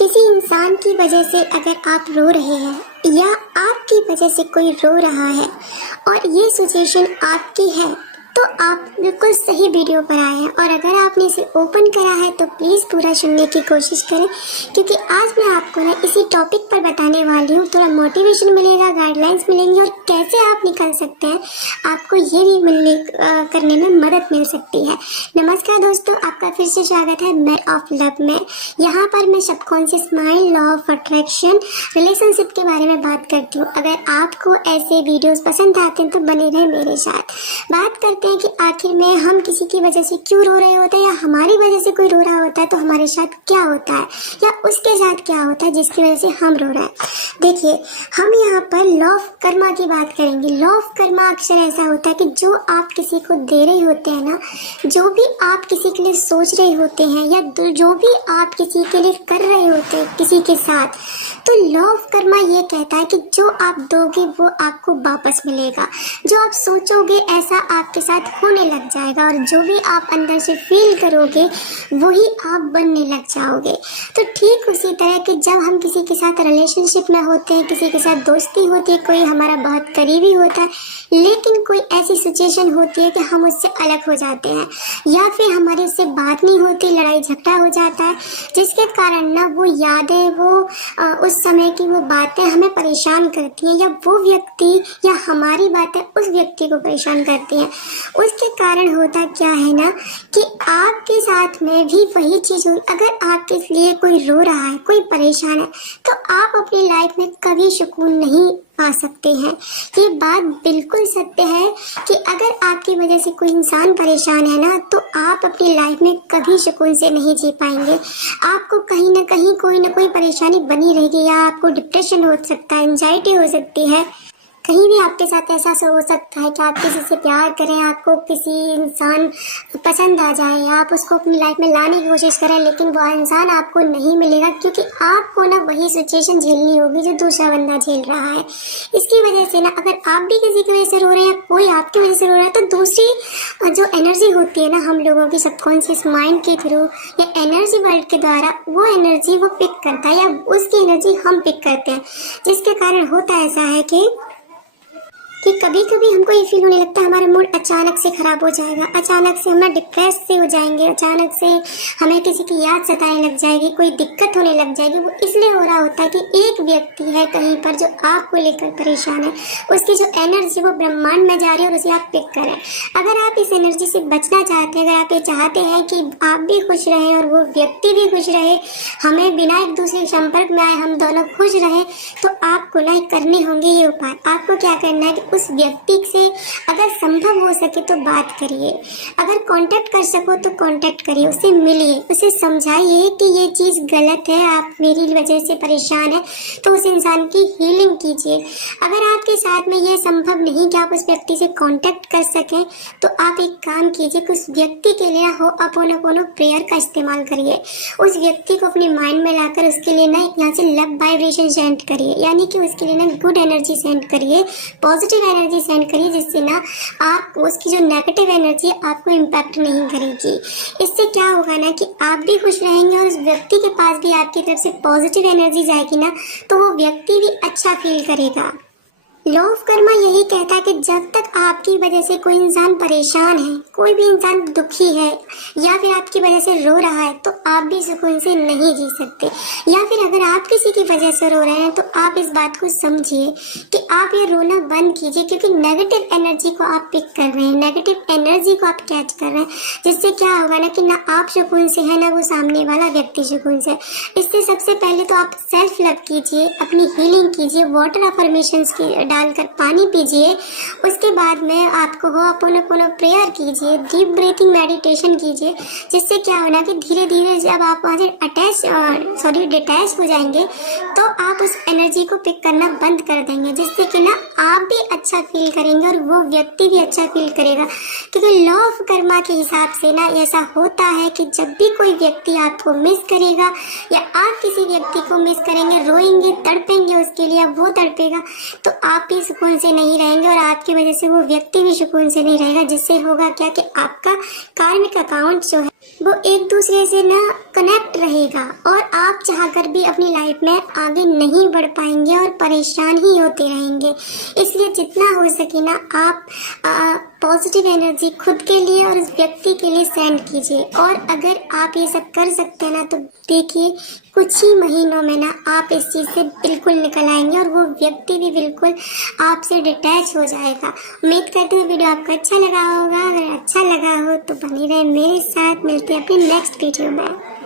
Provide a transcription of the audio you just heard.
किसी इंसान की वजह से अगर आप रो रहे हैं या आपकी वजह से कोई रो रहा है और ये सिचुएशन आपकी है तो आप बिल्कुल सही वीडियो पर आए हैं। और अगर आपने इसे ओपन करा है तो प्लीज़ पूरा सुनने की कोशिश करें, क्योंकि आज मैं आपको ना इसी टॉपिक पर बताने वाली हूँ। थोड़ा मोटिवेशन मिलेगा, गाइडलाइंस मिलेंगी और कैसे आप निकल सकते हैं, आपको ये भी करने में मदद मिल सकती है। नमस्कार दोस्तों, आपका फिर से स्वागत है मेर ऑफ लव में। यहाँ पर मैं subconscious mind, law of attraction, relationship के बारे में बात करती हूँ। अगर आपको ऐसे वीडियोस पसंद आते हैं तो बने रहे मेरे साथ। बात करते हैं कि आखिर में हम किसी की वजह से क्यों रो रहे होते हैं, या हमारी वजह से कोई रो रहा होता है तो हमारे साथ क्या होता है, या उसके साथ क्या होता है जिसकी वजह से हम रो रहे हैं। देखिए, हम यहाँ पर लॉ ऑफ कर्मा की बात करेंगे। लॉ ऑफ कर्मा अक्सर ऐसा होता है कि जो आप किसी को दे रहे होते हैं ना, जो भी आप किसी के लिए सोच रहे होते हैं, या जो भी आप किसी के लिए कर रहे होते हैं किसी के साथ, तो लॉ ऑफ कर्मा ये कहता है कि जो आप दोगे वो आपको वापस मिलेगा। जो आप सोचोगे ऐसा आपके साथ होने लग जाएगा, और जो भी आप अंदर से फील करोगे वही आप बनने लग जाओगे। तो ठीक उसी तरह कि जब हम किसी के साथ रिलेशनशिप में होते हैं, किसी के साथ दोस्ती होती है, कोई हमारा बहुत करीबी होता है, लेकिन कोई ऐसी सिचुएशन होती है कि हम उससे अलग हो जाते हैं, या फिर हमारी उससे बात नहीं होती, लड़ाई झगड़ा हो जाता है, जिसके कारण ना वो यादें, वो उस समय की वो बातें हमें परेशान करती हैं, या वो व्यक्ति या हमारी बातें उस व्यक्ति को परेशान करती हैं। उसके कारण होता क्या है ना कि आपके साथ में भी वही चीज़ हुई। अगर आपके लिए कोई रो रहा है, कोई परेशान है, तो आप अपनी लाइफ में कभी सुकून नहीं पा सकते हैं। ये बात बिल्कुल सत्य है कि अगर आपकी वजह से कोई इंसान परेशान है ना, तो आप अपनी लाइफ में कभी सुकून से नहीं जी पाएंगे। आपको कहीं ना कहीं कोई ना कोई परेशानी बनी रहेगी, या आपको डिप्रेशन हो सकता है, एंजाइटी हो सकती है। कहीं भी आपके साथ ऐसा हो सकता है कि आप किसी से प्यार करें, आपको किसी इंसान पसंद आ जाए, आप उसको अपनी लाइफ में लाने की कोशिश करें, लेकिन वो इंसान आपको नहीं मिलेगा, क्योंकि आपको ना वही सिचुएशन झेलनी होगी जो दूसरा बंदा झेल रहा है। इसकी वजह से ना, अगर आप भी किसी की वजह से रो रहे हैं, कोई आपकी वजह से रो रहा है, तो दूसरी जो एनर्जी होती है ना हम लोगों की सबकॉन्शियस माइंड के थ्रू या एनर्जी वर्ल्ड के द्वारा, वो एनर्जी वो पिक करता है, या उसकी एनर्जी हम पिक करते हैं। जिसके कारण होता ऐसा है कि कभी कभी हमको ये फील होने लगता है हमारा मूड अचानक से खराब हो जाएगा, अचानक से हम डिप्रेस से हो जाएंगे, अचानक से हमें किसी की याद सताने लग जाएगी, कोई दिक्कत होने लग जाएगी। वो इसलिए हो रहा होता है कि एक व्यक्ति है कहीं पर जो आपको लेकर परेशान है, उसकी जो एनर्जी वो ब्रह्मांड में जा रही है और उसे आप पिक करें। अगर आप इस एनर्जी से बचना चाहते हैं, अगर आप ये चाहते हैं कि आप भी खुश रहें और वो व्यक्ति भी खुश रहे, हमें बिना एक दूसरे के संपर्क में आए हम दोनों खुश रहें, तो आपको ना करने होंगे ये उपाय। आपको क्या करना है कि उस व्यक्ति से अगर संभव हो सके तो बात करिए, अगर कांटेक्ट कर सको तो कांटेक्ट करिए, उससे मिलिए, उसे समझाइए कि ये चीज़ गलत है, आप मेरी वजह से परेशान है, तो उस इंसान की हीलिंग कीजिए। अगर आपके साथ में ये संभव नहीं कि आप उस व्यक्ति से कांटेक्ट कर सकें, तो आप एक काम कीजिए कि उस व्यक्ति के लिए हो अपोनो प्रेयर का इस्तेमाल करिए। उस व्यक्ति को अपने माइंड में लाकर उसके लिए ना यहाँ से लव वाइब्रेशन सेंड करिए, यानी कि उसके लिए ना गुड एनर्जी सेंड करिए, पॉजिटिव एनर्जी सेंड करिए, जिससे ना आप उसकी जो नेगेटिव एनर्जी है आपको इम्पैक्ट नहीं करेगी। इससे क्या होगा ना कि आप भी खुश रहेंगे और उस व्यक्ति के पास भी आपकी तरफ से पॉजिटिव एनर्जी जाएगी ना, तो वो व्यक्ति भी अच्छा फील करेगा। लॉ ऑफ कर्मा यही कहता है कि जब तक आपकी वजह से कोई इंसान परेशान है, कोई भी इंसान दुखी है, या फिर आपकी वजह से रो रहा है, तो आप भी सुकून से नहीं जी सकते। या फिर अगर आप किसी की वजह से रो रहे हैं तो आप इस बात को समझिए कि आप ये रोना बंद कीजिए, क्योंकि नेगेटिव एनर्जी को आप पिक कर रहे हैं, नेगेटिव एनर्जी को आप कैच कर रहे हैं, जिससे क्या होगा ना कि ना आप सुकून से है, ना वो सामने वाला व्यक्ति सुकून से। इससे सबसे पहले तो आप सेल्फ लव कीजिए, अपनी हीलिंग कीजिए, वाटर अफर्मेशंस की डालकर पानी पीजिए। उसके बाद में आपको हो अपोनो प्रेयर कीजिए, डीप ब्रीथिंग मेडिटेशन कीजिए, जिससे क्या होना कि धीरे धीरे जब आप वहाँ से डिटैच हो जाएंगे, तो आप उस एनर्जी को पिक करना बंद कर देंगे, जिससे कि ना आप भी अच्छा फील करेंगे और वो व्यक्ति भी अच्छा फील करेगा। क्योंकि लॉ ऑफ कर्मा के हिसाब से ना ऐसा होता है कि जब भी कोई व्यक्ति आपको मिस करेगा, या आप किसी व्यक्ति को मिस करेंगे, रोएंगे, तड़पेंगे उसके लिए, वो तड़पेगा, तो आप भी सुकून से नहीं रहेंगे, और आपकी वजह से वो व्यक्ति भी सुकून से नहीं रहेगा। जिससे होगा क्या कि आपका कार्मिक अकाउंट जो है वो एक दूसरे से ना कनेक्ट रहेगा और आप चाहकर भी अपनी लाइफ में आगे नहीं बढ़ पाएंगे और परेशान ही होते रहेंगे। इसलिए जितना हो सके ना आप पॉजिटिव एनर्जी खुद के लिए और उस व्यक्ति के लिए सेंड कीजिए। और अगर आप ये सब कर सकते हैं ना तो देखिए कुछ ही महीनों में ना आप इस चीज़ से बिल्कुल निकल आएंगे और वो व्यक्ति भी बिल्कुल आपसे डिटैच हो जाएगा। उम्मीद करती हूँ वीडियो आपको अच्छा लगा होगा। अगर अच्छा लगा हो तो बने रहे मेरे साथ। मिलते हैं अपने नेक्स्ट वीडियो में।